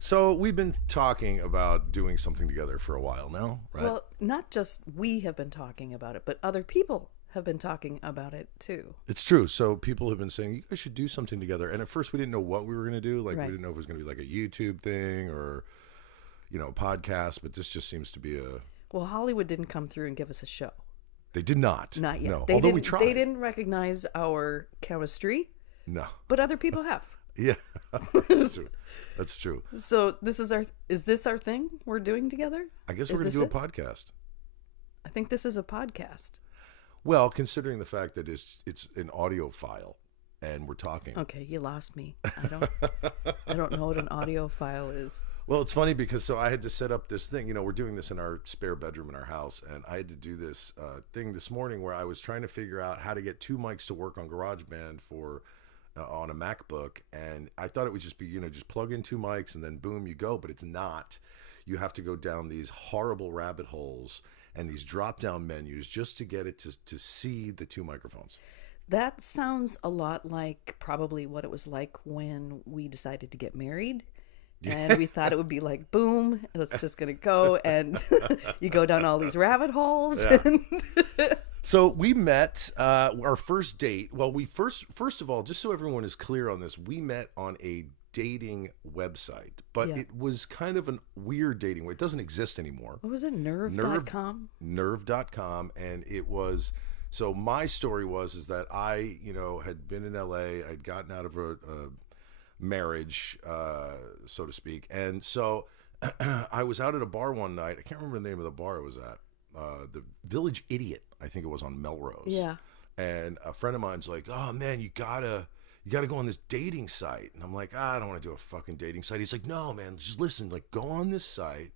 So we've been talking about doing something together for a while now, right? Well, not just we have been talking about it, but other people have been talking about it too. It's true. So people have been saying, you guys should do something together. And at first we didn't know what we were going to do. Like Right. we didn't know if it was going to be like a YouTube thing or, a podcast. But this just seems to be Well, Hollywood didn't come through and give us a show. They did not. Not yet. No. They Although didn't, we tried. They didn't recognize our chemistry, No. but other people have. Yeah. That's true. That's true. So is this our thing we're doing together? I guess Is we're going to this do a it? podcast. I think this is a podcast. Well, considering the fact that it's an audio file and we're talking. Okay, you lost me. I don't know what an audio file is. Well, it's funny because so I had to set up this thing. We're doing this in our spare bedroom in our house, and I had to do this thing this morning where I was trying to figure out how to get two mics to work on GarageBand for on a MacBook, and I thought it would just be just plug in two mics and then boom, you go. But it's not. You have to go down these horrible rabbit holes and these drop-down menus just to get it to see the two microphones. That sounds a lot like probably what it was like when we decided to get married. And we thought it would be like, boom, it's just going to go. And you go down all these rabbit holes. Yeah. And So we met our first date. Well, we first of all, just so everyone is clear on this, we met on a dating website, but Yeah. it was kind of a weird dating way. It doesn't exist anymore. what was it? Nerve.com? Nerve.com. And it was, so my story is that I, had been in LA. I'd gotten out of a marriage, so to speak. And so I was out at a bar one night. I can't remember the name of the bar I was at. The Village Idiot, I think it was on Melrose. Yeah. And a friend of mine's like, oh man, you gotta go on this dating site. And I'm like, I don't want to do a fucking dating site. He's like, no man, just listen, like go on this site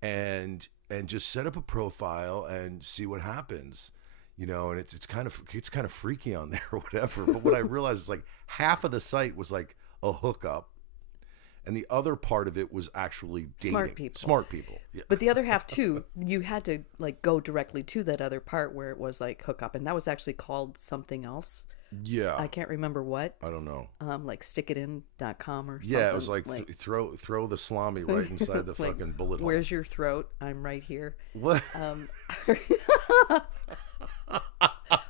and just set up a profile and see what happens. And it's kind of freaky on there or whatever. But what I realized is like half of the site was like a hookup, and the other part of it was actually dating. Smart people. Yeah. But the other half too, you had to like go directly to that other part where it was like hookup, and that was actually called something else. Yeah. I can't remember what. I don't know. Like stickitin.com or something. Yeah, it was like, throw the salami right inside the like, fucking bullet hole. Where's your throat? I'm right here. What?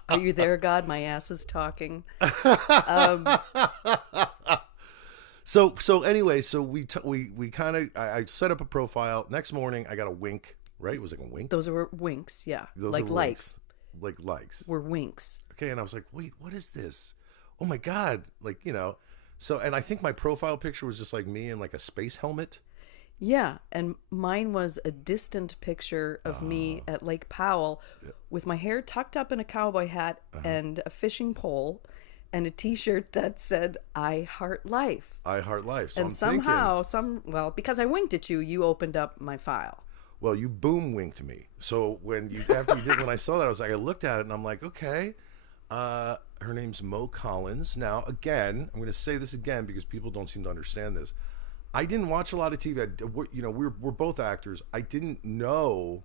Are you there, God? My ass is talking. So anyway, so we kind of I set up a profile. Next morning, I got a wink. Right? It was like a wink. Those were winks, yeah. Those like are likes. Winks. Like likes. Were winks. Okay, and I was like, wait, what is this? Oh my God. Like, so, and I think my profile picture was just like me in like a space helmet. Yeah, and mine was a distant picture of me at Lake Powell with my hair tucked up in a cowboy hat and a fishing pole and a t-shirt that said, I heart life. I heart life. So and I'm somehow, because I winked at you, you opened up my file. Well, you boom winked me. So when I saw that, I looked at it and I'm like, okay, her name's Mo Collins. Now, again, I'm going to say this again because people don't seem to understand this. I didn't watch a lot of TV. We're both actors. I didn't know.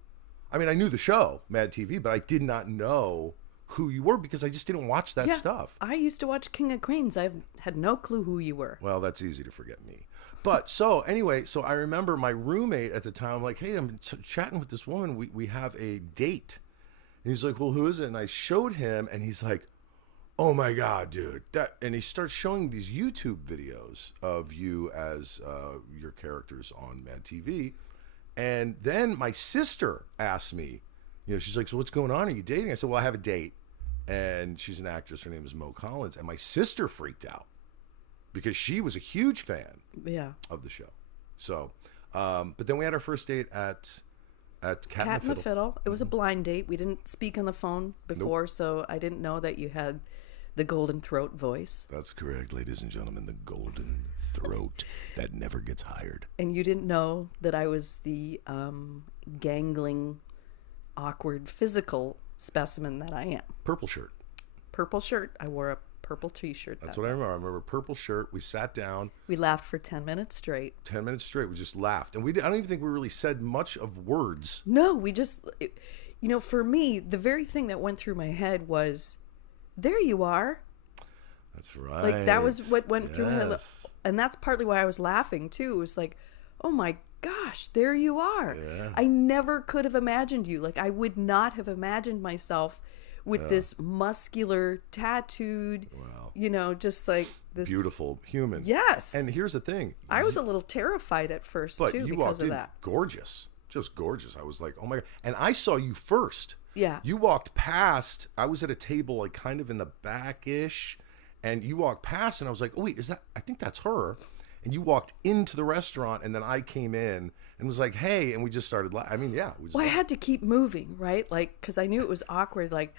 I mean, I knew the show, Mad TV, but I did not know who you were because I just didn't watch that stuff. I used to watch King of Queens. I had no clue who you were. Well, that's easy to forget me. But so anyway, so I remember my roommate at the time, I'm like, hey, I'm chatting with this woman. We have a date. And he's like, well, who is it? And I showed him and he's like, oh my God, dude. And he starts showing these YouTube videos of you as your characters on Mad TV. And then my sister asked me, she's like, so what's going on? Are you dating? I said, well, I have a date. And she's an actress. Her name is Mo Collins. And my sister freaked out because she was a huge fan of the show. So, but then we had our first date at Cat and the Fiddle. It was a blind date. We didn't speak on the phone before, so I didn't know that you had the golden throat voice. That's correct, ladies and gentlemen. The golden throat that never gets hired. And you didn't know that I was the gangling, awkward, physical specimen that I am. Purple shirt. Purple shirt. I wore a purple t-shirt. That's what I remember. I remember purple shirt. We sat down. We laughed for 10 minutes straight. 10 minutes straight. We just laughed. And I don't even think we really said much of words. No, we just, for me, the very thing that went through my head was, there you are. That's right. Like, that was what went through my head. Yes. And that's partly why I was laughing, too. It was like, oh, my gosh, there you are. Yeah. I never could have imagined you. Like, I would not have imagined myself with this muscular, tattooed, Wow. you know, just like this. Beautiful human. Yes. And here's the thing. I was a little terrified at first, But too, you because walked of in that. gorgeous. Just gorgeous. I was like, oh my God. And I saw you first. Yeah. You walked past. I was at a table, like kind of in the back-ish. And you walked past, and I was like, oh, wait, is that? I think that's her. And you walked into the restaurant, and then I came in and was like, hey. And we just started laughing. I mean, yeah. Well, I had to keep moving, right? Like, because I knew it was awkward. Like,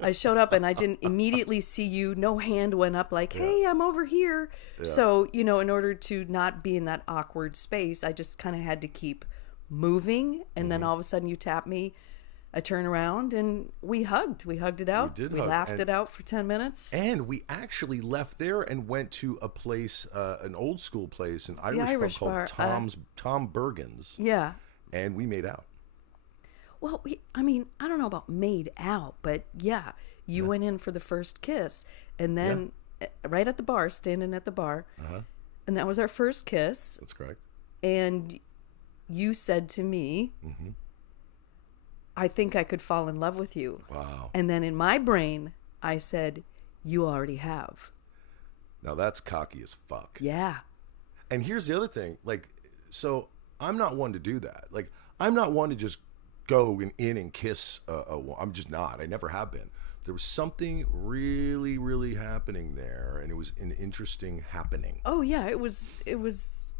I showed up and I didn't immediately see you. No hand went up like, hey, I'm over here. Yeah. So, you know, in order to not be in that awkward space, I just kind of had to keep moving. And then all of a sudden you tap me. I turn around and we hugged. We hugged it out. did We hug. laughed it out for 10 minutes. And we actually left there and went to a place, an old school place, an Irish pub bar, called Tom Bergen's. Yeah. And we made out. Well, I mean, I don't know about made out, but yeah, you went in for the first kiss. And then right at the bar, standing at the bar. Uh-huh. And that was our first kiss. That's correct. And you said to me, I think I could fall in love with you. Wow. And then in my brain, I said, you already have. Now that's cocky as fuck. Yeah. And here's the other thing. Like, so I'm not one to do that. Like, I'm not one to just go in and kiss I'm just not. I never have been. There was something really, really happening there, and it was an interesting happening. Oh, yeah. It was,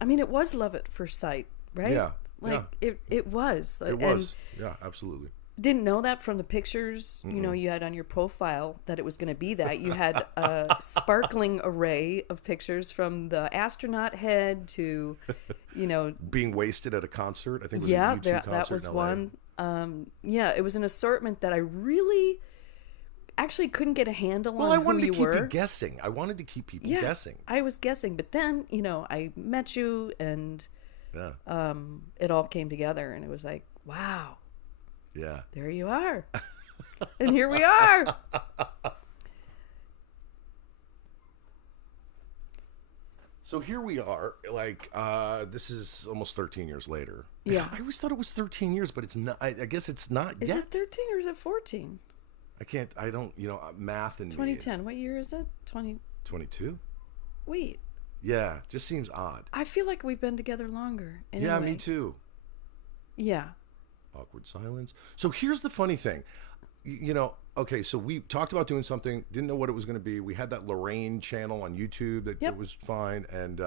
I mean, it was love at first sight, right? Yeah. Like, it was. It was. Yeah, absolutely. Didn't know that from the pictures, you know, you had on your profile that it was going to be that. You had a sparkling array of pictures from the astronaut head to, you know. Being wasted at a concert. I think it was yeah, a U2 concert that was in LA. one. Yeah, it was an assortment that I really actually couldn't get a handle Well, on I wanted who to you keep were. you guessing. I wanted to keep people Yeah, guessing. I was guessing. But then, you know, I met you and Yeah. it all came together and it was like, wow. Yeah. There you are. And here we are. So here we are, like, this is almost 13 years later. Yeah. I always thought it was 13 years, but it's not. I guess it's not Is yet. it 13 or is it 14? I don't, math and 2010. What year is it? 22? Wait. Yeah, just seems odd. I feel like we've been together longer. Anyway. Yeah, me too. Yeah. Awkward silence. So here's the funny thing. Okay, so we talked about doing something, didn't know what it was going to be. We had that Lorraine channel on YouTube that was fine. And,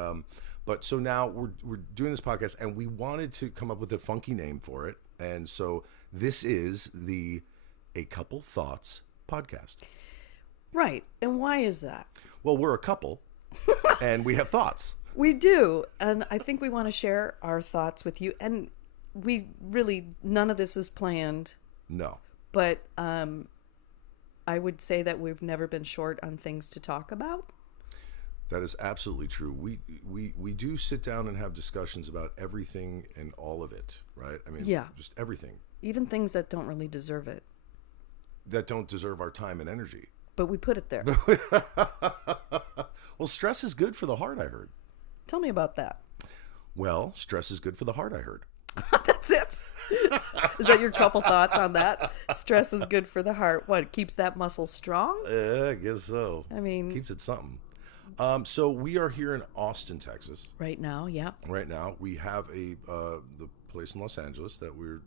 but so now we're doing this podcast and we wanted to come up with a funky name for it. And so this is the A Couple Thoughts podcast. Right. And why is that? Well, we're a couple and we have thoughts. We do. And I think we want to share our thoughts with you. And we really, none of this is planned. No. But I would say that we've never been short on things to talk about. That is absolutely true. We do sit down and have discussions about everything and all of it, right? I mean, just everything. Even things that don't really deserve it. That don't deserve our time and energy. But we put it there. Well, stress is good for the heart, I heard. Tell me about that. Well, stress is good for the heart, I heard. That's it. Is that your couple thoughts on that? Stress is good for the heart. What, it keeps that muscle strong? I guess so. I mean, keeps it something. So we are here in Austin, Texas. Right now, yeah. Right now, we have the place in Los Angeles that we've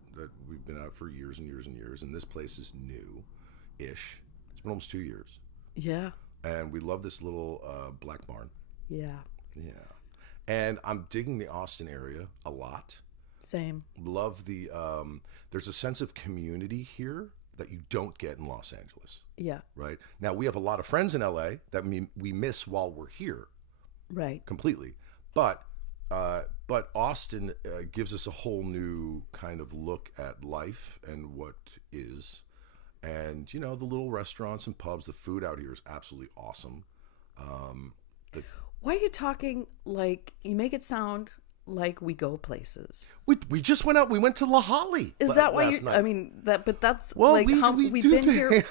been at for years and years and years, and this place is new-ish. It's been almost 2 years. Yeah. And we love this little black barn. Yeah. Yeah. And I'm digging the Austin area a lot. Same. Love the there's a sense of community here that you don't get in Los Angeles. Yeah. Right? Now, we have a lot of friends in LA that we miss while we're here. Right. Completely. But Austin gives us a whole new kind of look at life and what is. And, the little restaurants and pubs, the food out here is absolutely awesome. Why are you talking like, you make it sound like we go places. We just went out. We went to La Holly. Is that why last you? night. I mean that, but that's Well, like how we we've do been things. here.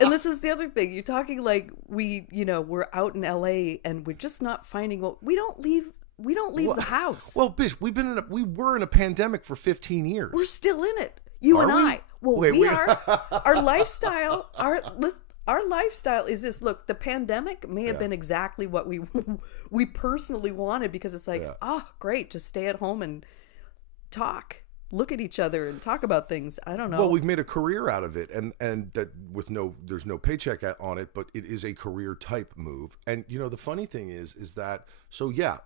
And this is the other thing. You're talking like we're out in LA and we're just not finding what we don't leave. We don't leave the house. Well, bitch, we were in a pandemic for 15 years. We're still in it. You Are and we? I. Well, Wait, we are. Our lifestyle. Our lifestyle is this. Look, the pandemic may have been exactly what we personally wanted, because it's like, great, just stay at home and talk, look at each other and talk about things. I don't know. Well, we've made a career out of it, and that with there's no paycheck on it, but it is a career type move. And the funny thing is that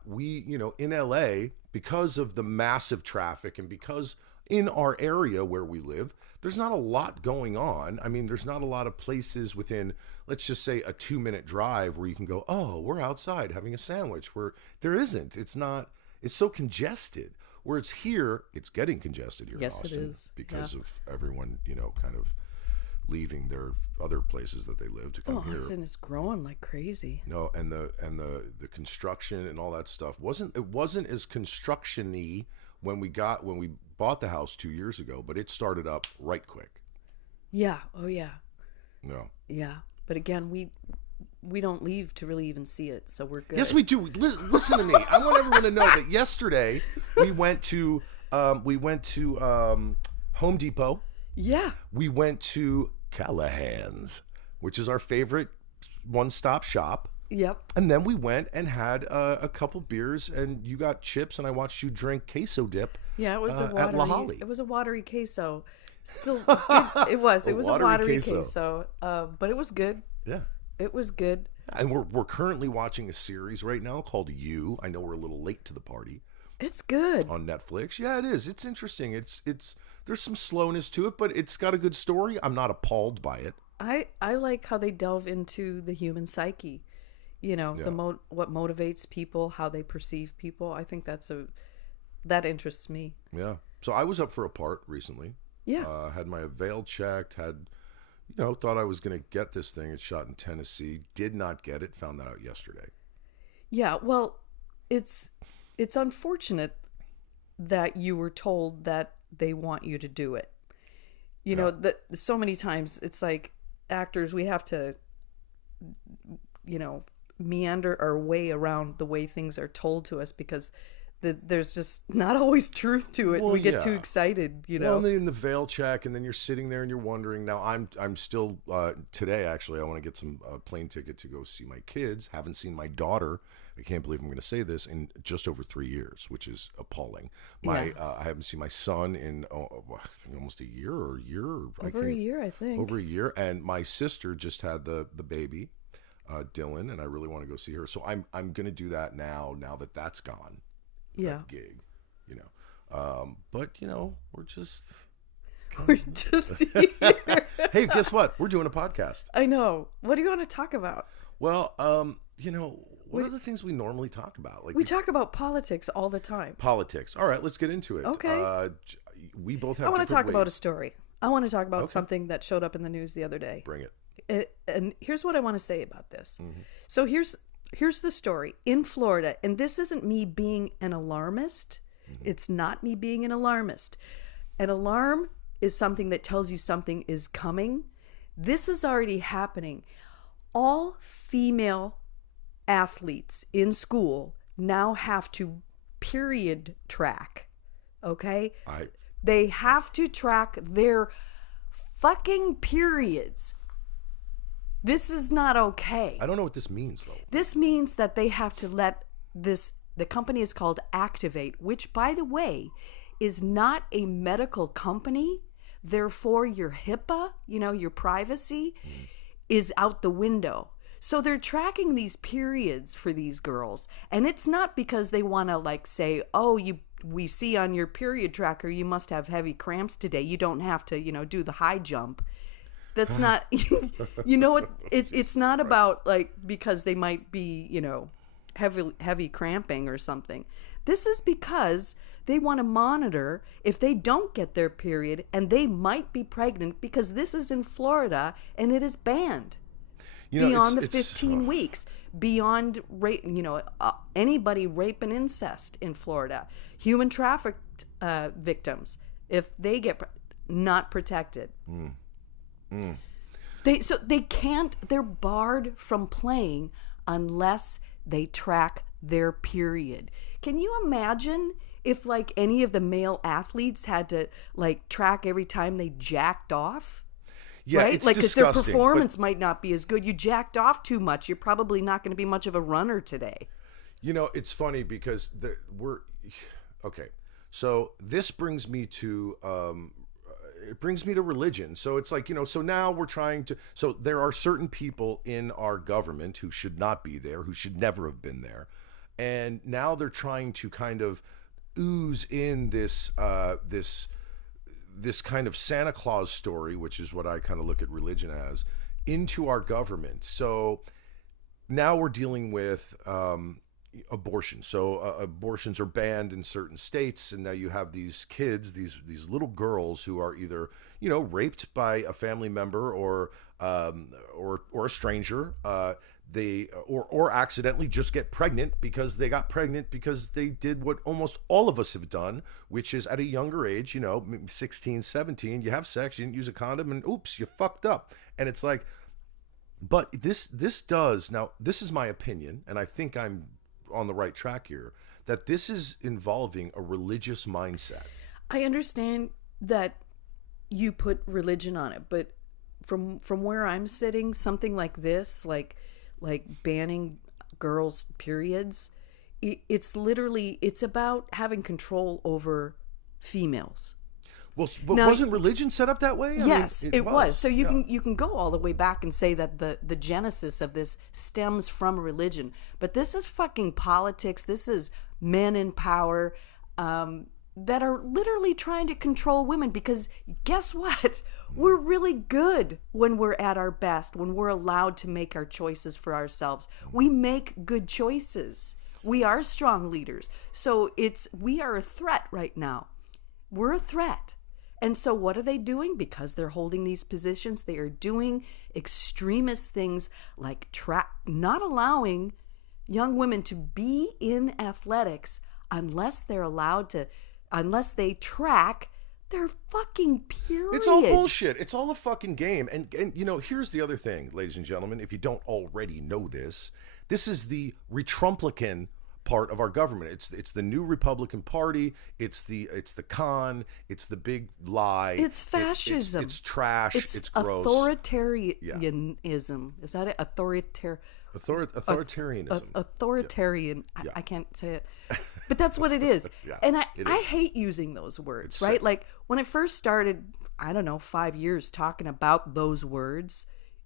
we in LA, because of the massive traffic and because in our area where we live, there's not a lot going on. I mean, there's not a lot of places within, let's just say, a 2-minute drive where you can go, oh, we're outside having a sandwich, where there isn't. It's so congested. Where it's here, it's getting congested here in Austin. It is. Because of everyone, kind of leaving their other places that they live to come here. Austin is growing like crazy. No, and the construction and all that stuff wasn't as construction-y when we bought the house 2 years ago, but it started up right quick. Yeah. Oh yeah. No. Yeah, but again, we don't leave to really even see it, so we're good. Yes, we do. Listen to me. I want everyone to know that yesterday we went to Home Depot. Yeah. We went to Callahan's, which is our favorite one-stop shop. Yep. And then we went and had a couple beers, and you got chips, and I watched you drink queso dip. Yeah, it was at La Holly. It was a watery queso. Still, it was a watery queso. But it was good. Yeah. It was good. And we're currently watching a series right now called You. I know we're a little late to the party. It's good. On Netflix. Yeah, it is. It's interesting. It's there's some slowness to it, but it's got a good story. I'm not appalled by it. I like how they delve into the human psyche. What motivates people, how they perceive people. I think that interests me. Yeah. So I was up for a part recently. Yeah. Had my avail checked, thought I was going to get this thing. It's shot in Tennessee. Did not get it. Found that out yesterday. Yeah. Well, it's unfortunate that you were told that they want you to do it. That so many times it's like actors, we have to, meander our way around the way things are told to us, because there's just not always truth to it. Well, we get too excited, Well, and then the veil check, and then you're sitting there and you're wondering. Now I'm still today actually I want to get some plane ticket to go see my kids. Haven't seen my daughter. I can't believe I'm going to say this, in just over 3 years, which is appalling. I haven't seen my son in I think almost a year. Over a year, I think. Over a year, and my sister just had the baby, Dylan, and I really want to go see her. So I'm going to do that now that that's gone. Yeah. That gig, but we're just here. Hey, guess what? We're doing a podcast. I know. What do you want to talk about? Well, what are the things we normally talk about? Like we talk about politics all the time. Politics. All right, let's get into it. Okay. We both have. I want to talk ways. about a story. I want to talk about something that showed up in the news the other day. Bring it. And here's what I want to say about this. Mm-hmm. So here's the story. In Florida, and this isn't me being an alarmist. Mm-hmm. It's not me being an alarmist. An alarm is something that tells you something is coming. This is already happening. All female athletes in school now have to period track. Okay? They have to track their fucking periods. This is not okay. I don't know what this means, though. This means that they have to let the company is called Activate, which, by the way, is not a medical company. Therefore, your HIPAA, your privacy, is out the window. So they're tracking these periods for these girls. And it's not because they want to say, oh, we see on your period tracker, you must have heavy cramps today. You don't have to, do the high jump. That's not, what, it's not about because they might be, heavy cramping or something. This is because they want to monitor if they don't get their period and they might be pregnant, because this is in Florida and it is banned. beyond the 15 weeks, beyond rape, anybody rape and incest in Florida, human trafficked victims, if they get not protected. They can't, they're barred from playing unless they track their period. Can you imagine if like any of the male athletes had to like track every time they jacked off? Yeah, right? it's like because their disgusting, performance might not be as good. You jacked off too much, you're probably not going to be much of a runner today. It's funny because okay. So this brings me to religion. So it's like, so now we're trying to, so there are certain people in our government who should not be there, who should never have been there. And now they're trying to kind of ooze in this kind of Santa Claus story, which is what I kind of look at religion as, into our government. So now we're dealing with abortion. So abortions are banned in certain states, and now you have these kids, these little girls who are either raped by a family member or a stranger. They or accidentally just get pregnant because they got pregnant because they did what almost all of us have done, which is at a younger age, 16, 17, you have sex, you didn't use a condom, and oops, you fucked up. And it's like, but this is my opinion, and I think I'm on the right track here, that this is involving a religious mindset. I understand that you put religion on it, but from where I'm sitting, something like this, like banning girls' periods, it's about having control over females. Well, but now, wasn't religion set up that way? Yes, it was. So you can go all the way back and say that the genesis of this stems from religion. But this is fucking politics. This is men in power that are literally trying to control women, because guess what? We're really good when we're at our best, when we're allowed to make our choices for ourselves. We make good choices. We are strong leaders. So we are a threat right now. We're a threat. And so what are they doing? Because they're holding these positions, they are doing extremist things like not allowing young women to be in athletics unless they track their fucking period. It's all bullshit. It's all a fucking game. And here's the other thing, ladies and gentlemen, if you don't already know this is the Retrumplican part of our government. It's the new Republican Party. It's the con. It's the big lie. It's fascism. It's trash. It's gross. Authoritarianism. Is that it? Authoritarianism. Authoritarian. Yeah. I can't say it, but that's what it is. Yeah, and I hate using those words. It's right? Sick. Like when I first started, I don't know, 5 years talking about those words,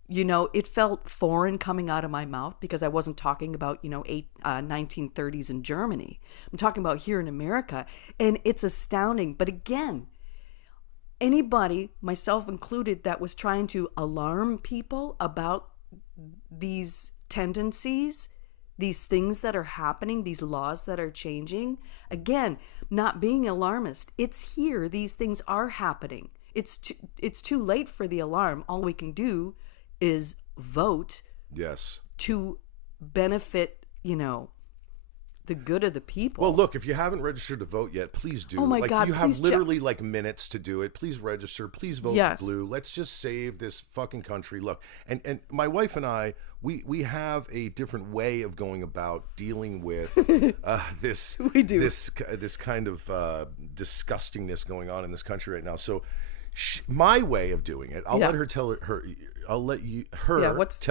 it felt foreign coming out of my mouth because I wasn't talking about, 1930s in Germany. I'm talking about here in America, and it's astounding. But again, anybody, myself included, that was trying to alarm people about these tendencies, these things that are happening, these laws that are changing, again, not being alarmist. It's here. These things are happening. It's too late for the alarm. All we can do is vote. Yes. To benefit, the good of the people. Well, look, if you haven't registered to vote yet, please do. Oh my God, you have literally minutes to do it. Please register. Please vote blue. Let's just save this fucking country. Look, and my wife and I, we have a different way of going about dealing with this. We do. This kind of disgustingness going on in this country right now. So my way of doing it, I'll let her tell her. I'll let you what's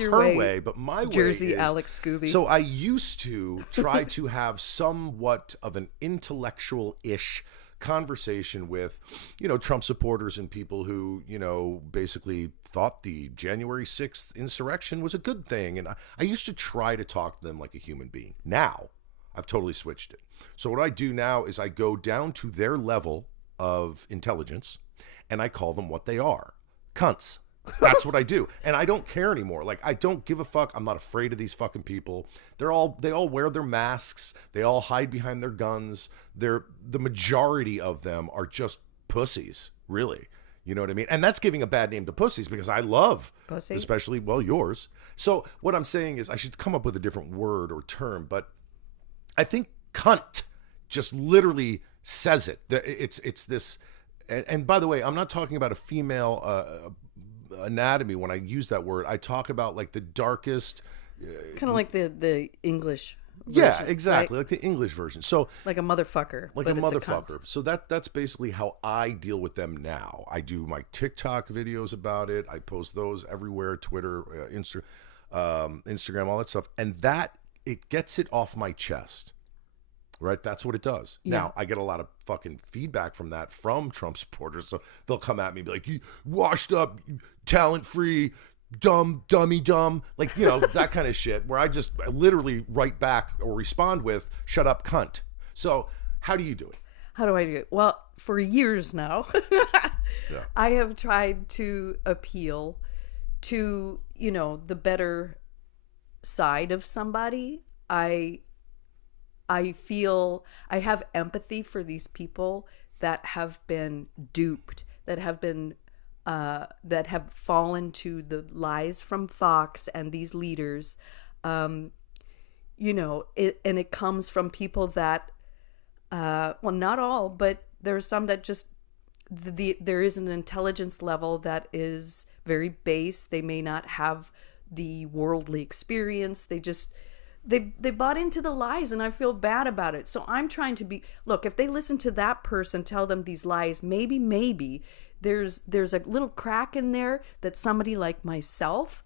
your way, but my Jersey way is Alex Skuby. So I used to try to have somewhat of an intellectual-ish conversation with, Trump supporters and people who, basically thought the January 6th insurrection was a good thing. And I used to try to talk to them like a human being. Now, I've totally switched it. So what I do now is I go down to their level of intelligence and I call them what they are. Cunts. That's what I do. And I don't care anymore. Like, I don't give a fuck. I'm not afraid of these fucking people. They all wear their masks. They all hide behind their guns. The majority of them are just pussies, really. You know what I mean? And that's giving a bad name to pussies because I love, Pussy? especially, well, yours. So what I'm saying is I should come up with a different word or term, but I think cunt just literally says it. It's this, and by the way, I'm not talking about a female anatomy when I use that word. I talk about like the darkest. Kind of like the English Yeah, version, exactly, right? like the English version. So Like a motherfucker. like but a it's motherfucker. cunt. So that's basically how I deal with them now. I do my TikTok videos about it. I post those everywhere, Twitter, Instagram, all that stuff, and that it gets it off my chest. Right, that's what it does. Yeah. Now I get a lot of fucking feedback from that from Trump supporters. So they'll come at me and be like, "You washed up, talent free, dumb, like, you know, that kind of shit." Where I literally write back or respond with, "Shut up, cunt." So how do you do it? How do I do it? Well, for years now, Yeah. I have tried to appeal to, the better side of somebody. I feel I have empathy for these people that have been duped, that have fallen to the lies from Fox and these leaders. And it comes from people that, well, not all, but there's some that just there is an intelligence level that is very base. They may not have the worldly experience. They bought into the lies, and I feel bad about it. So I'm trying to look, if they listen to that person tell them these lies, maybe there's a little crack in there that somebody like myself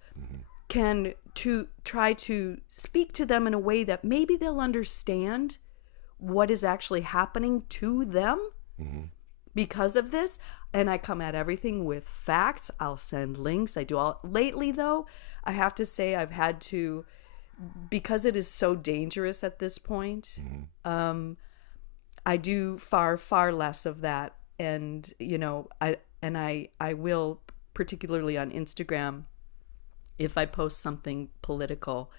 can try to speak to them in a way that maybe they'll understand what is actually happening to them because of this. And I come at everything with facts. I'll send links. I do all. Lately, though, I have to say I've had to, because it is so dangerous at this point, I do far less of that. And, I will, particularly on Instagram, if I post something political,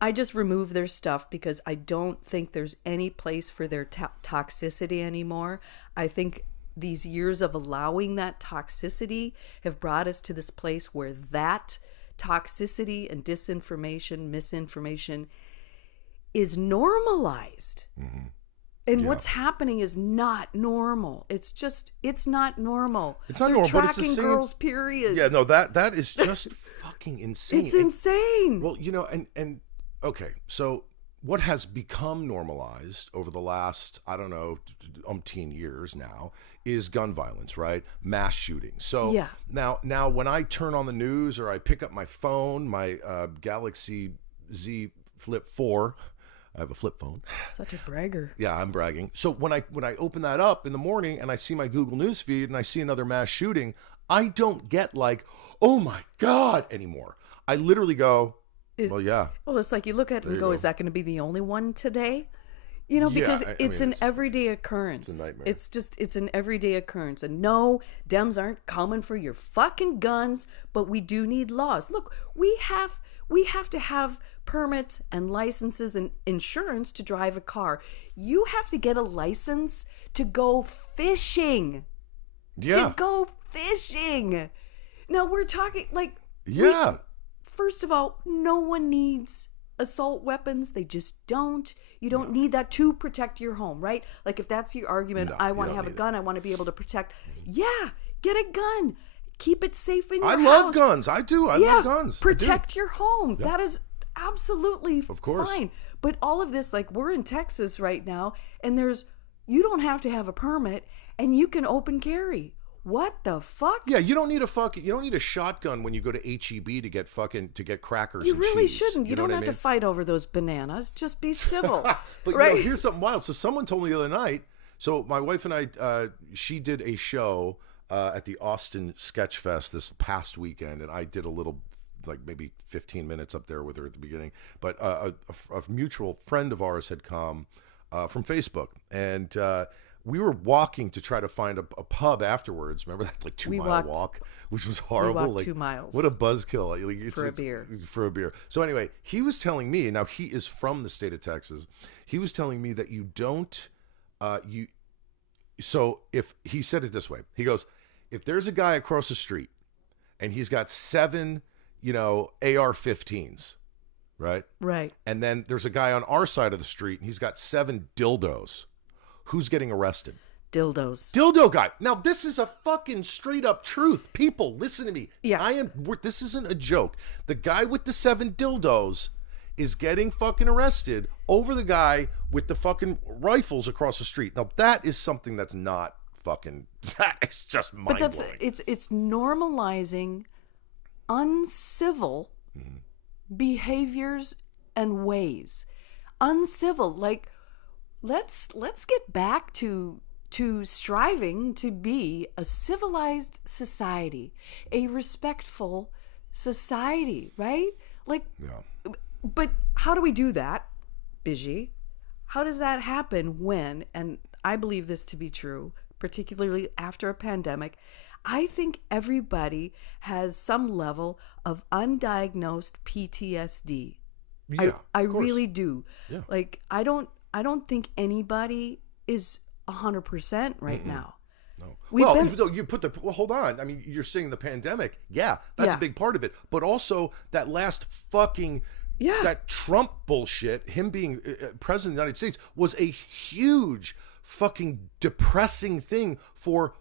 I just remove their stuff because I don't think there's any place for their toxicity anymore. I think these years of allowing that toxicity have brought us to this place where that toxicity and disinformation, misinformation is normalized. And what's happening is not normal. It's not normal. It's not They're normal, but it's tracking the same. girls' periods. Yeah, no, that is just fucking insane. It's insane. Well, and okay, so what has become normalized over the last, I don't know, umpteen years now is gun violence, right? Mass shootings. So Yeah. now when I turn on the news or I pick up my phone, my Galaxy Z Flip 4, I have a flip phone. Such a bragger. Yeah, I'm bragging. So when I open that up in the morning and I see my Google News feed and I see another mass shooting, I don't get like, "Oh my God," anymore. I literally go, well, yeah. Well, it's like you look at it and go, is that going to be the only one today? Because I it's mean, an everyday occurrence. It's a nightmare. It's an everyday occurrence. And no, Dems aren't coming for your fucking guns, but we do need laws. Look, we have to have permits and licenses and insurance to drive a car. You have to get a license to go fishing. Yeah. To go fishing. Now we're talking like, Yeah. first of all, no one needs assault weapons. They just don't. You don't need that to protect your home, right? Like if that's your argument, No, I you want to don't have a need gun. I want to be able to protect. Yeah, get a gun. Keep it safe in your I house. love guns. I do. I love guns. I do. Protect your home. That is absolutely Of course. fine. But all of this, like we're in Texas right now, and you don't have to have a permit, and you can open carry. What the fuck? Yeah, you don't need a shotgun when you go to HEB to get crackers. You and really cheese. shouldn't. You know don't what I have to mean? fight over those bananas. Just be civil. But right? here's something wild. So someone told me the other night. So my wife and I, she did a show at the Austin Sketch Fest this past weekend, and I did a little, like maybe 15 minutes up there with her at the beginning. But a mutual friend of ours had come from Facebook, and we were walking to try to find a pub afterwards. Remember that like 2-mile walk, which was horrible. We walked like 2 miles. What a buzzkill! For a beer. For a beer. So anyway, he was telling me. Now he is from the state of Texas. He was telling me that you don't. So if he said it this way, he goes, if there's a guy across the street and he's got 7, AR-15s, right? Right. And then there's a guy on our side of the street and he's got 7 dildos, who's getting arrested? Dildos. Dildo guy. Now, this is a fucking straight up truth. People, listen to me. Yeah. This isn't a joke. The guy with the 7 dildos is getting fucking arrested over the guy with the fucking rifles across the street. Now, that is something that's not fucking, that is just mind blowing. But it's normalizing uncivil behaviors and ways. Uncivil. Like, let's get back to striving to be a civilized society, a respectful society, right? Like, yeah. But how do we do that, Biji? How does that happen when, and I believe this to be true, particularly after a pandemic, I think everybody has some level of undiagnosed PTSD. Yeah, I really do. Yeah. Like, I don't think anybody is 100% right now. No. Hold on. I mean, you're saying the pandemic. Yeah, that's a big part of it. But also that last fucking, that Trump bullshit, him being president of the United States, was a huge fucking depressing thing for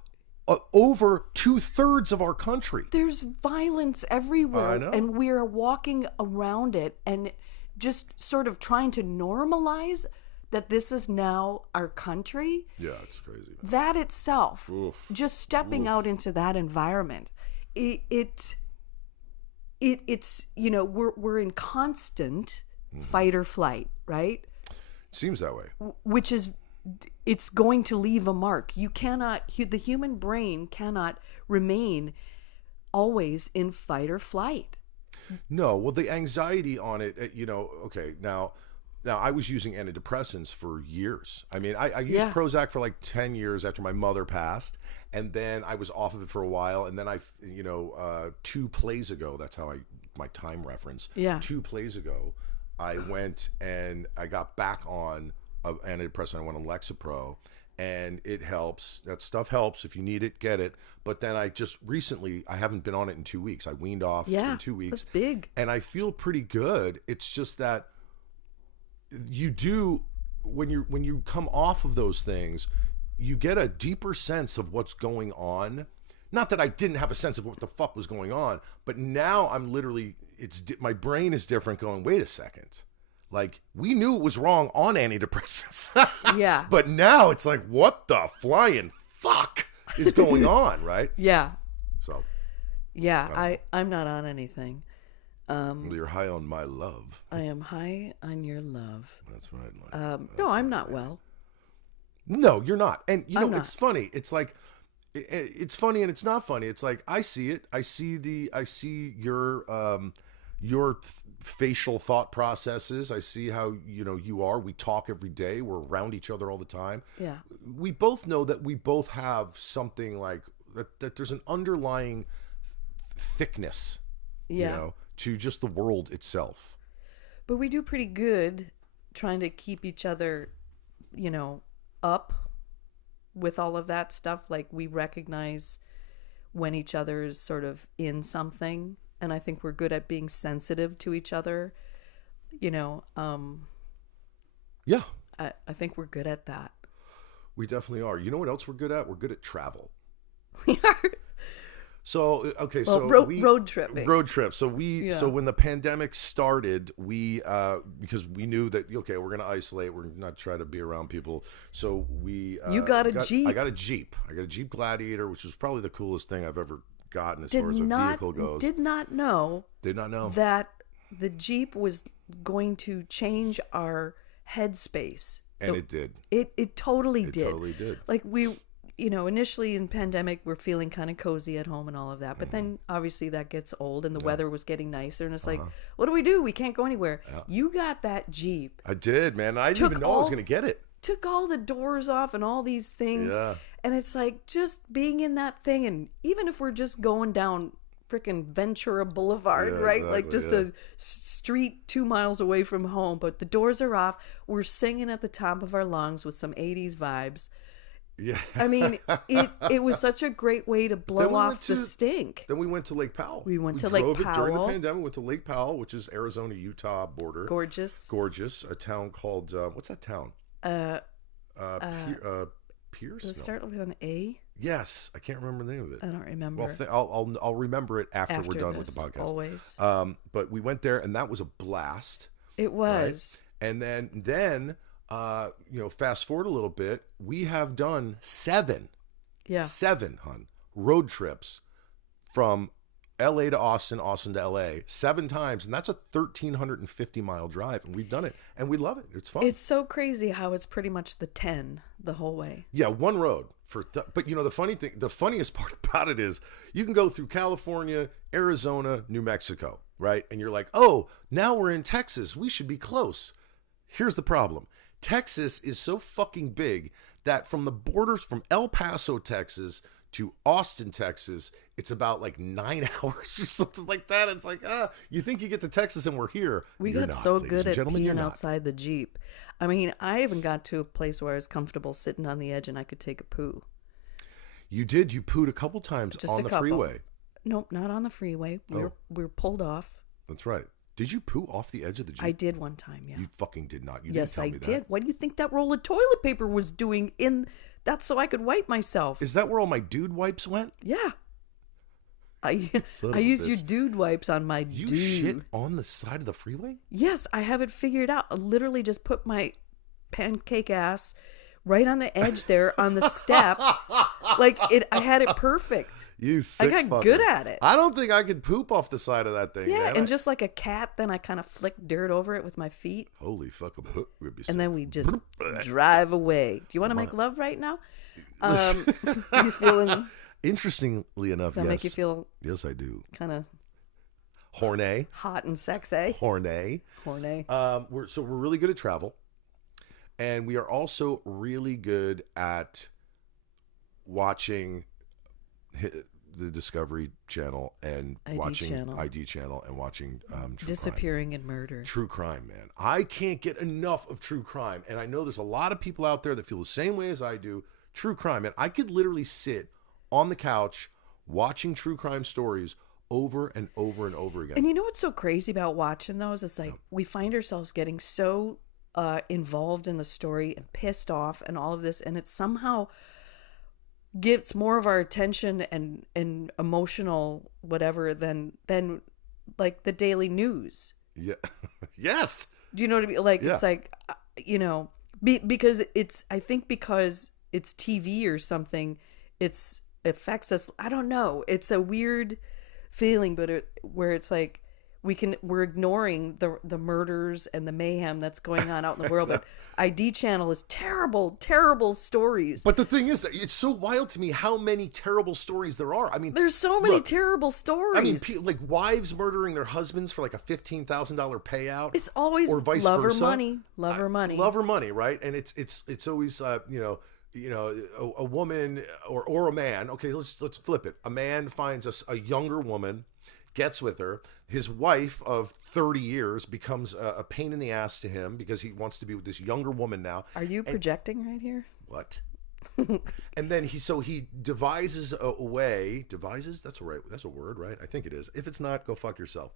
over 2/3 of our country. There's violence everywhere. I know. And we're walking around it and just sort of trying to normalize that this is now our country. Yeah, it's crazy, man. That itself, Oof. just stepping out into that environment, it's we're in constant fight or flight, right? Seems that way. Which is, it's going to leave a mark. You cannot, the human brain cannot remain always in fight or flight. No, well, the anxiety on it, okay, now I was using antidepressants for years. I mean, I used Prozac for like 10 years after my mother passed, and then I was off of it for a while, and then 2 plays ago, that's how my time reference. Yeah. 2 plays ago, I went and I got back on an antidepressant. I went on Lexapro, and it helps. That stuff helps. If you need it, get it. But then I just recently, I haven't been on it in 2 weeks. I weaned off in 2 weeks. That's big. And I feel pretty good. It's just that you do, when you come off of those things, you get a deeper sense of what's going on. Not that I didn't have a sense of what the fuck was going on, but now I'm literally, my brain is different, going, wait a second. Like, we knew it was wrong on antidepressants. Yeah. But now it's like, what the flying fuck is going on, right? Yeah. So. Yeah, I'm not on anything. Well, you're high on my love. I am high on your love. That's right. No, I'm not well. No, you're not. And I'm it's funny. It's like, it's funny and it's not funny. It's like, I see it. I see your facial thought processes. I see how, you are. We talk every day. We're around each other all the time. Yeah. We both know that we both have something like that there's an underlying thickness, to just the world itself. But we do pretty good trying to keep each other, up with all of that stuff. Like, we recognize when each other is sort of in something. And I think we're good at being sensitive to each other. Yeah. I think we're good at that. We definitely are. You know what else we're good at? We're good at travel. We are. So, okay, well, so road tripping. Road trip. So so when the pandemic started, we because we knew that, okay, we're going to isolate, we're not trying to be around people. So we You got a Jeep. I got a Jeep. I got a Jeep Gladiator, which was probably the coolest thing I've ever gotten as far as a vehicle goes. Did not know that the Jeep was going to change our headspace. And it did. It totally did. It totally did. Like, we, initially in pandemic, we're feeling kind of cozy at home and all of that. But then obviously that gets old and the weather was getting nicer. And it's like, what do we do? We can't go anywhere. Yeah. You got that Jeep. I did, man. I didn't even know I was going to get it. Took all the doors off and all these things. Yeah. And it's like, just being in that thing. And even if we're just going down freaking Ventura Boulevard, right? Exactly, like just a street 2 miles away from home, but the doors are off. We're singing at the top of our lungs with some 80s vibes. Yeah. I mean, it was such a great way to blow off the stink. Then we went to Lake Powell. We went to Lake Powell. During the pandemic, we went to Lake Powell, which is Arizona-Utah border. Gorgeous. A town called, what's that town? Pierce? Does it start with an A? Yes. I can't remember the name of it. I don't remember. Well, I'll remember it after we're done with the podcast. Always. But we went there, and that was a blast. It was. Right? And then fast forward a little bit, we have done 7 road trips from LA to Austin to LA 7 times, and that's a 1,350-mile drive, and we've done it, and we love it. It's fun. It's so crazy how it's pretty much the 10 the whole way. Yeah, one road but the funniest part about it is you can go through California, Arizona, New Mexico, right? And you're like, oh, now we're in Texas. We should be close. Here's the problem. Texas is so fucking big that from the borders from El Paso, Texas to Austin, Texas, it's about like 9 hours or something like that. It's like, you think you get to Texas and we're here. We got so good at peeing outside the Jeep. I mean, I even got to a place where I was comfortable sitting on the edge and I could take a poo. You did? You pooed a couple times on the freeway? Nope, not on the freeway. We were pulled off. That's right. Did you poo off the edge of the Jeep? I did one time, yeah. You fucking did not. Yes, didn't tell me that. I did. What do you think that roll of toilet paper was doing in... That's so I could wipe myself. Is that where all my dude wipes went? Yeah. I use your dude wipes on my dude. You shit on the side of the freeway? Yes, I have it figured out. I literally just put my pancake ass right on the edge there on the step. I had it perfect. You sick I got fucker. good at it. I don't think I could poop off the side of that thing, man. And just like a cat, then I kind of flick dirt over it with my feet. Holy fuck. And then we just drive away. Do you want to make love right now? You feeling... Interestingly enough, does that make you feel... Yes, I do. Kind of... Horny. Hot and sexy. Horny. We're really good at travel. And we are also really good at watching the Discovery Channel and watching ID Channel and watching true Disappearing crime. and Murder. True crime, man. I can't get enough of true crime. And I know there's a lot of people out there that feel the same way as I do. True crime. And I could literally sit on the couch watching true crime stories over and over and over again. And you know what's so crazy about watching those? It's like we find ourselves getting so involved in the story and pissed off and all of this, and it somehow gets more of our attention and emotional whatever than like the daily news. Yeah. Yes. Do you know what I mean? Like it's like because it's it's TV or something, it affects us. I don't know. It's a weird feeling, but where it's like we're ignoring the murders and the mayhem that's going on out in the world. But ID Channel is terrible stories. But the thing is that it's so wild to me how many terrible stories there are. I mean, there's so many terrible stories. I mean, like wives murdering their husbands for like a $15,000 payout. It's always or vice love versa. Or money, love or money, right? And it's always a woman or a man. Okay, let's flip it. A man finds a younger woman, gets with her. His wife of 30 years becomes a pain in the ass to him because he wants to be with this younger woman now. Are you projecting right here? What? And then he devises a way. Devises? That's a word, right? I think it is. If it's not, go fuck yourself.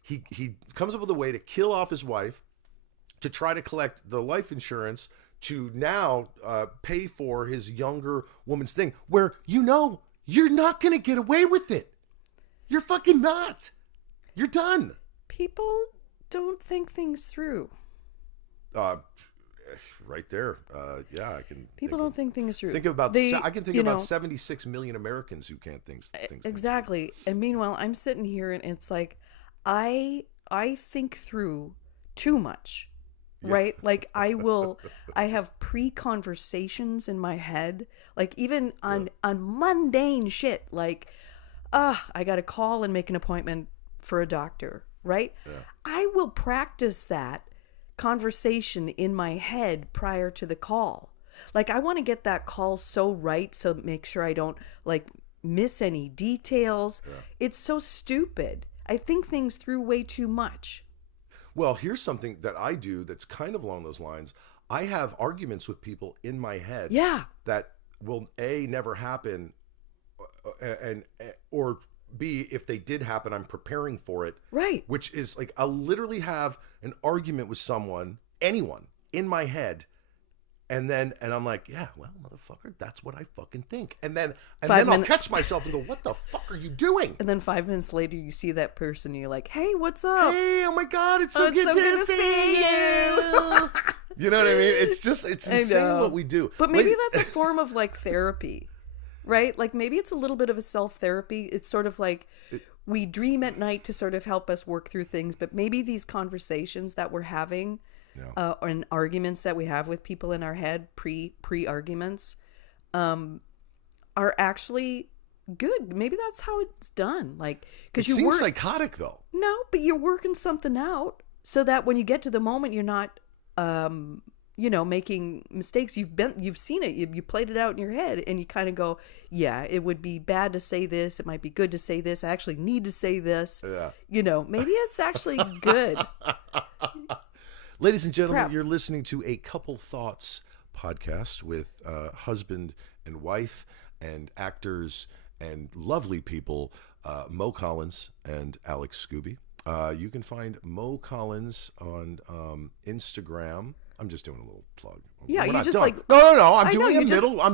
He comes up with a way to kill off his wife to try to collect the life insurance to now pay for his younger woman's thing, where you're not going to get away with it. You're fucking not. You're done. People don't think things through. Right there. Yeah, I can. People don't think things through. I can think about 76 million Americans who can't think things exactly. Through. And meanwhile, I'm sitting here and it's like, I think through too much. Yeah. Right? Like I have pre-conversations in my head, like even on mundane shit, like, I got to call and make an appointment for a doctor, right? Yeah. I will practice that conversation in my head prior to the call. Like I want to get that call so right, so make sure I don't like miss any details. Yeah. It's so stupid. I think things through way too much. Well, here's something that I do that's kind of along those lines. I have arguments with people in my head. Yeah. That will A, never happen, or B, if they did happen, I'm preparing for it. Right. Which is like, I'll literally have an argument with anyone in my head. And I'm like, yeah, well, motherfucker, that's what I fucking think. And then I'll catch myself and go, what the fuck are you doing? And then 5 minutes later, you see that person and you're like, hey, what's up? Hey, oh my God, it's so good to see you. You know what I mean? It's insane what we do. But maybe that's a form of like therapy, right? Like maybe it's a little bit of a self-therapy. It's sort of like we dream at night to sort of help us work through things. But maybe these conversations that we're having and arguments that we have with people in our head, pre-arguments, are actually good. Maybe that's how it's done. Like, because it seems psychotic though. No, but you're working something out so that when you get to the moment, you're not making mistakes. You've seen it, you played it out in your head, and you kind of go, yeah, it would be bad to say this, it might be good to say this, I actually need to say this. Maybe it's actually good. Ladies and gentlemen, you're listening to a Couple Thoughts podcast with husband and wife and actors and lovely people, Mo Collins and Alex Skuby. You can find Mo Collins on Instagram. I'm just doing a little plug. Yeah, We're you not just done. like No. I'm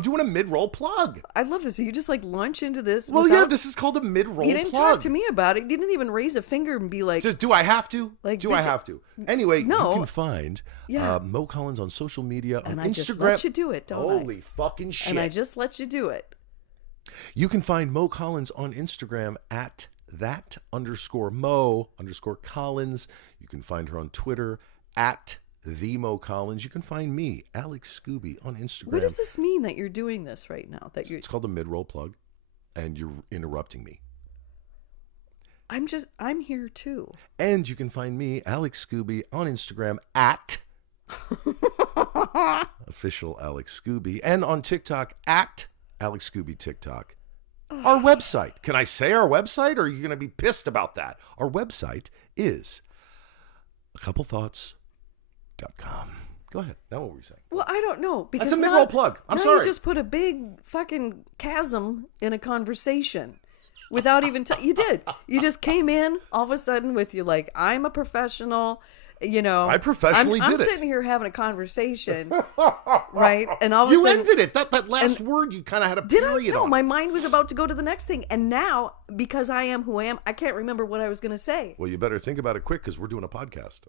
doing a mid-roll plug. I love this. So you just like launch into this. Well, yeah, this is called a mid-roll plug. You didn't talk to me about it. You didn't even raise a finger and be like, just do I have to? Like, do I have to? Anyway, no. You can find Mo Collins on social media on and Instagram. I just let you do it, don't I? Holy fucking shit! And I just let you do it. You can find Mo Collins on Instagram at @_Mo_Collins. You can find her on Twitter at the Mo Collins. You can find me, Alex Skuby, on Instagram. What does this mean that you're doing this right now? It's called a mid-roll plug, and you're interrupting me. I'm here too. And you can find me, Alex Skuby, on Instagram at official Alex Skuby, and on TikTok at Alex Skuby TikTok. Our website. Can I say our website, or are you going to be pissed about that? Our website is acouplethoughtspodcast.com. Go ahead. Now what were you saying? Well, I don't know. Because that's a mid-roll plug. I'm sorry. You just put a big fucking chasm in a conversation without even... you did. You just came in all of a sudden with you like, I'm a professional... I professionally did it. I'm sitting here having a conversation, right? And all of a sudden... You ended it. That last word, you kind of had a period Did I? No, on. My mind was about to go to the next thing. And now, because I am who I am, I can't remember what I was going to say. Well, you better think about it quick, because we're doing a podcast.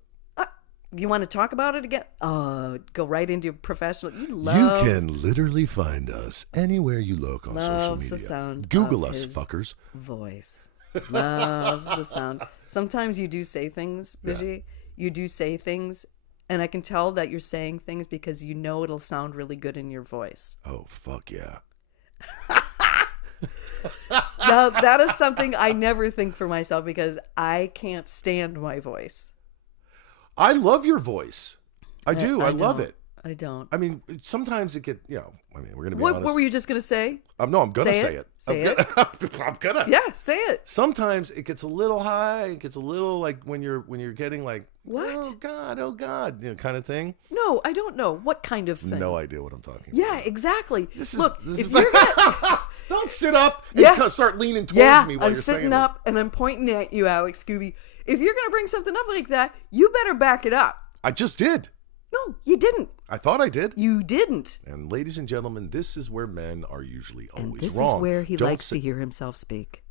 You want to talk about it again? Go right into your professional. You can literally find us anywhere you look on social media. The sound Google of us, his fuckers. Voice. Loves the sound. Sometimes you do say things, Vijay. Yeah. You do say things, and I can tell that you're saying things because you know it'll sound really good in your voice. Oh, fuck yeah. Now, that is something I never think for myself because I can't stand my voice. I love your voice. I do. I love it. I don't. I mean, sometimes it get, we're going to be honest. What were you just going to say? No, I'm going to say it. Say it. I'm going to. Yeah, say it. Sometimes it gets a little high. It gets a little like when you're getting like, what? Oh God, kind of thing. No, I don't know. What kind of thing? No idea what I'm talking about. Yeah, exactly. Look, if you're gonna... Don't sit up and start leaning towards me while you're saying I'm sitting up and I'm pointing at you, Alex Skuby. If you're going to bring something up like that, you better back it up. I just did. No, you didn't. I thought I did. You didn't. And ladies and gentlemen, this is where men are usually always wrong. This is where he likes to hear himself speak.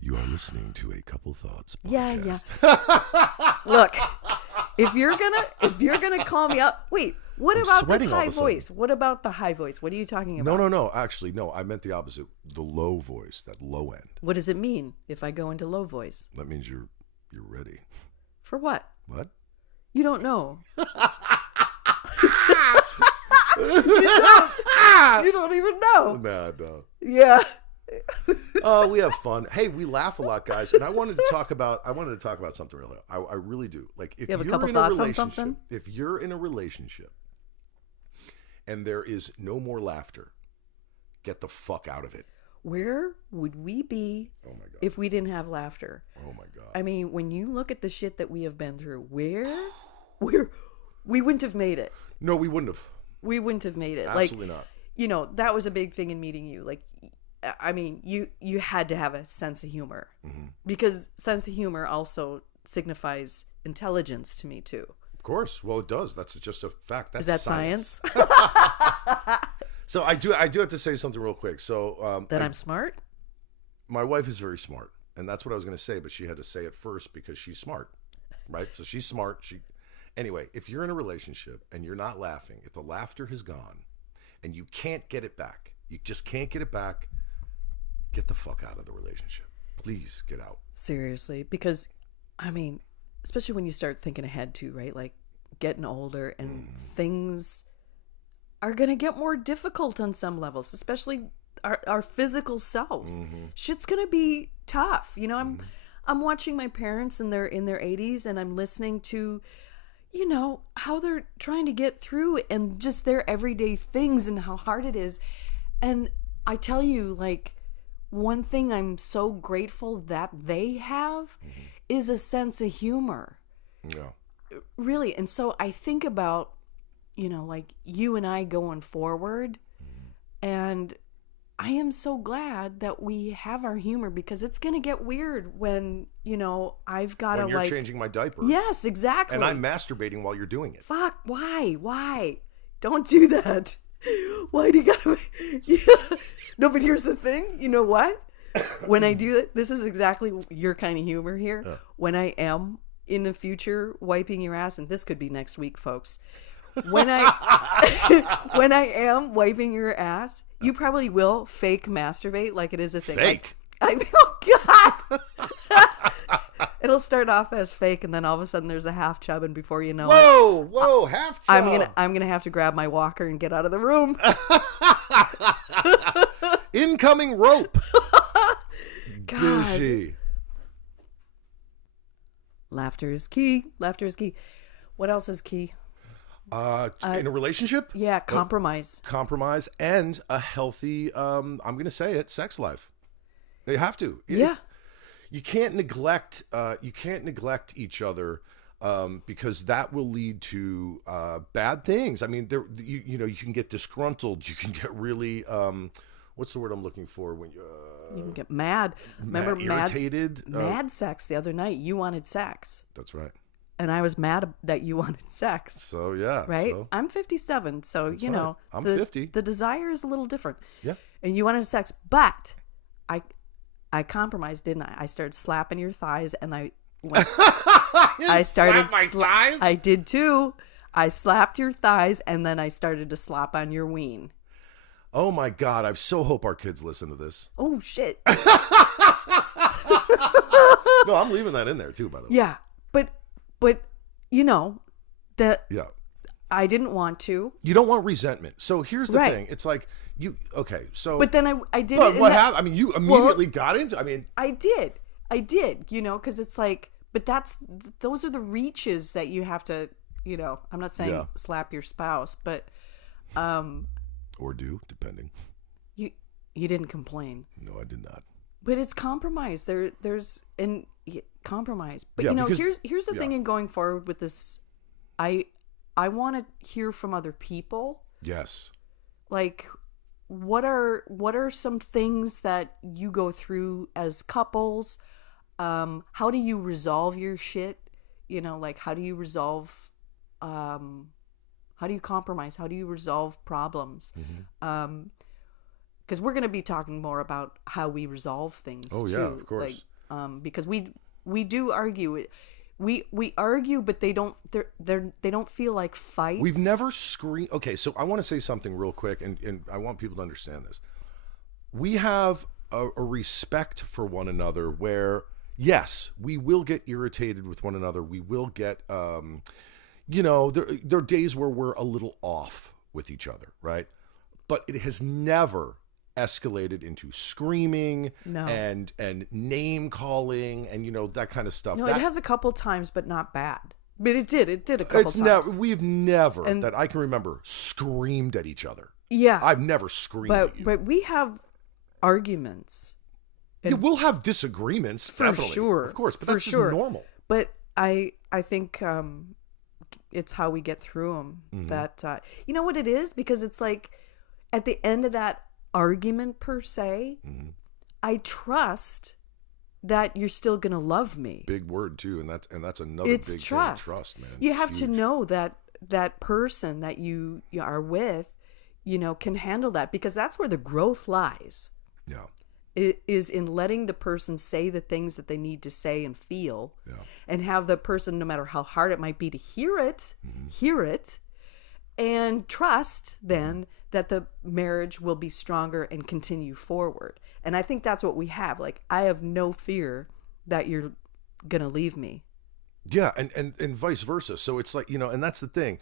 You are listening to a Couple Thoughts podcast. Yeah. Look, if you're gonna call me up, wait. What about this high voice? What about the high voice? What are you talking about? No. Actually, no. I meant the opposite. The low voice, that low end. What does it mean if I go into low voice? That means you're ready. For what? What? You don't know. You don't even know. Nah, no. Yeah. Oh, we have fun. Hey, we laugh a lot, guys. And I wanted to talk about something really. I really do. Like, if you have you're a couple in a thoughts relationship, on something? if you're in a relationship and there is no more laughter, get the fuck out of it. Where would we be if we didn't have laughter? Oh my God. I mean, when you look at the shit that we have been through, we wouldn't have made it. No, we wouldn't have. We wouldn't have made it. Absolutely not. You know, that was a big thing in meeting you. Like, I mean, you had to have a sense of humor, because sense of humor also signifies intelligence to me too. Of course. Well, it does. That's just a fact. That's Is that science? So I do have to say something real quick. So I'm smart? My wife is very smart, and that's what I was going to say, but she had to say it first because she's smart, right? So she's smart. Anyway, if you're in a relationship and you're not laughing, if the laughter has gone and you can't get it back, you just can't get it back, get the fuck out of the relationship. Please get out. Seriously, because I mean, especially when you start thinking ahead too, right? Like getting older and things are going to get more difficult on some levels, especially our physical selves. Shit's going to be tough. You know, I'm watching my parents and they're in their 80s, and I'm listening to, you know, how they're trying to get through and just their everyday things and how hard it is. And I tell you, like, one thing I'm so grateful that they have is a sense of humor. Yeah. Really. And so I think about, you know, like you and I going forward, and I am so glad that we have our humor, because it's going to get weird when, you know, I've got to when you're changing my diaper. Yes, exactly. And I'm masturbating while you're doing it. Fuck, why? Don't do that. Why do you gotta... Yeah. No, but here's the thing. You know what? When I do that, this is exactly your kind of humor here. When I am in the future wiping your ass, and this could be next week, folks. When I am wiping your ass, you probably will fake masturbate like it is a thing. Fake? Oh, God. It'll start off as fake, and then all of a sudden there's a half chub, and before you know Whoa, half chub. I'm gonna have to grab my walker and get out of the room. Incoming rope. God. Bushy. Laughter is key. What else is key? In a relationship? Yeah, compromise. Compromise and a healthy, I'm going to say it, sex life. They have to. You can't neglect each other, because that will lead to bad things. I mean, you know, you can get disgruntled. You can get really, what's the word I'm looking for? When you can get mad. Remember, irritated. Mad sex the other night. You wanted sex. That's right. And I was mad that you wanted sex. So yeah, right. So. I'm 57, so you know, I'm 50. The desire is a little different. Yeah. And you wanted sex, but I compromised, didn't I? I started slapping your thighs, and I went. I started slap my thighs. I did too. I slapped your thighs, and then I started to slap on your ween. Oh my God! I so hope our kids listen to this. Oh shit! No, I'm leaving that in there too. By the way. Yeah, but you know that. Yeah. I didn't want to. You don't want resentment. So here's the thing. It's like so. But then I did. But what happened? I mean, you immediately got into. I mean, I did. You know, because it's like, but those are the reaches that you have to. You know, I'm not saying slap your spouse, but. Or do, depending. You didn't complain. No, I did not. But it's compromise. There's compromise. But yeah, you know, because, here's the thing in going forward with this. I want to hear from other people. Yes. Like, what are some things that you go through as couples? How do you resolve your shit? You know, like, how do you resolve? How do you compromise? How do you resolve problems? Because we're going to be talking more about how we resolve things. Oh yeah, of course. Like, because we do argue. We argue, but they don't feel like fights. We've never screamed. Okay, so I want to say something real quick, and I want people to understand this. We have a respect for one another where, yes, we will get irritated with one another. We will get, you know, there are days where we're a little off with each other, right? But it has never escalated into screaming and name calling and, you know, that kind of stuff. No, it has a couple times, but not bad. But it did a couple times. We've never, that I can remember, screamed at each other. Yeah. I've never screamed at you. But we have arguments. Yeah, we'll have disagreements, for definitely. Sure. Of course, but for that's just sure. normal. But I think it's how we get through them. That you know what it is, because it's like at the end of that argument per se, I trust that you're still gonna love me. Big word too, and that's another It's big trust. thing. Trust, man. You It's have to huge. know that person that you are with, can handle that, because that's where the growth lies. Yeah. It is in letting the person say the things that they need to say and feel, and have the person, no matter how hard it might be to hear it, and trust then that the marriage will be stronger and continue forward. And I think that's what we have. Like, I have no fear that you're gonna leave me. Yeah, and vice versa. So it's like, and that's the thing.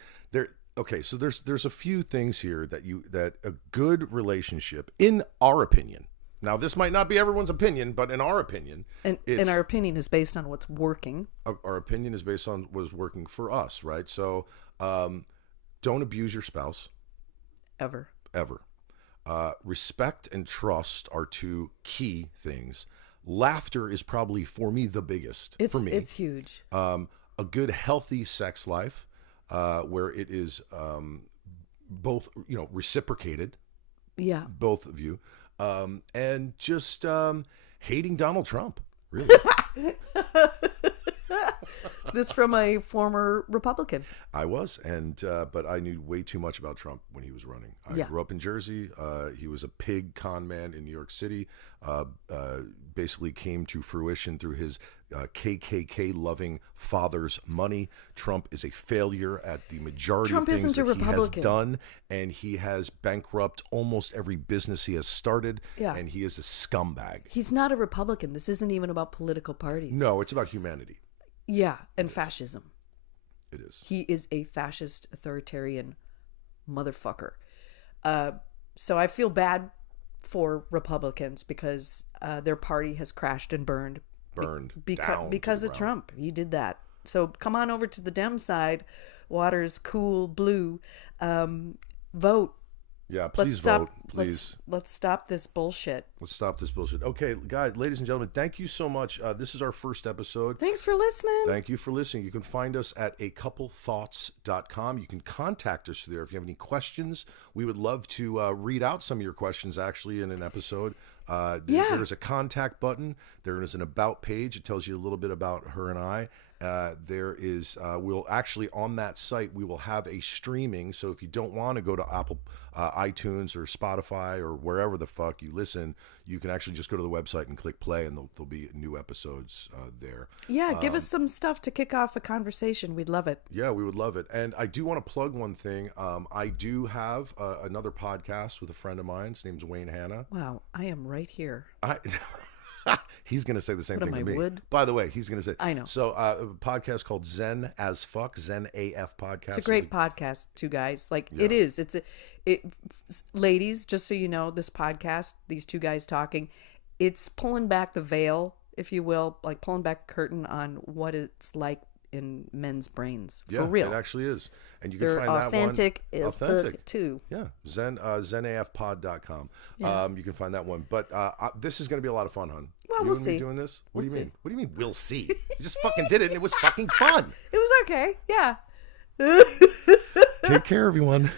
Okay, so there's a few things here that a good relationship, in our opinion. Now, this might not be everyone's opinion, but in our opinion, And our opinion is based on what's working. Our opinion is based on what is working for us, right? So, don't abuse your spouse. Ever. Respect and trust are two key things. Laughter is probably, for me, the biggest. For me, it's huge. A good, healthy sex life, where it is both, reciprocated. Yeah. Both of you, and just hating Donald Trump, really. This from a former Republican. I was, but I knew way too much about Trump when he was running. I grew up in Jersey. He was a pig con man in New York City. Basically came to fruition through his KKK-loving father's money. Trump is a failure at the majority of things that he has done, and he has bankrupted almost every business he has started, and he is a scumbag. He's not a Republican. This isn't even about political parties. No, it's about humanity. Yeah, and fascism. It is. He is a fascist, authoritarian motherfucker. So I feel bad for Republicans because their party has crashed and burned. Because of Trump. He did that. So come on over to the Dem side. Water is cool, blue. Vote. Yeah, please vote. Please. Let's stop this bullshit. Okay, guys, ladies and gentlemen, thank you so much. This is our first episode. Thanks for listening. Thank you for listening. You can find us at acouplethoughtz.com. You can contact us there if you have any questions. We would love to read out some of your questions, actually, in an episode. There is a contact button. There is an about page. It tells you a little bit about her and I. There is, we'll actually, on that site, we will have a streaming. So if you don't want to go to Apple, iTunes or Spotify or wherever the fuck you listen, you can actually just go to the website and click play, and there'll be new episodes there. Yeah, give us some stuff to kick off a conversation. We'd love it. Yeah, we would love it. And I do want to plug one thing. I do have another podcast with a friend of mine. His name's Wayne Hanna. Wow, I am right here. He's going to say the same thing to me. Wood? By the way, he's going to say. I know. So a podcast called Zen as Fuck, Zen AF podcast. It's a great podcast, too, guys. It is. Ladies, just so you know, this podcast, these two guys talking, it's pulling back the veil, if you will, like pulling back a curtain on what it's like in men's brains. For real. It actually is. And you can They're find that one. authentic too. Yeah. ZenAFpod.com. Yeah. You can find that one. But this is going to be a lot of fun, hon. Well, we'll see. Doing this? What do you mean? What do you mean we'll see? You just fucking did it and it was fucking fun. It was okay. Yeah. Take care, everyone.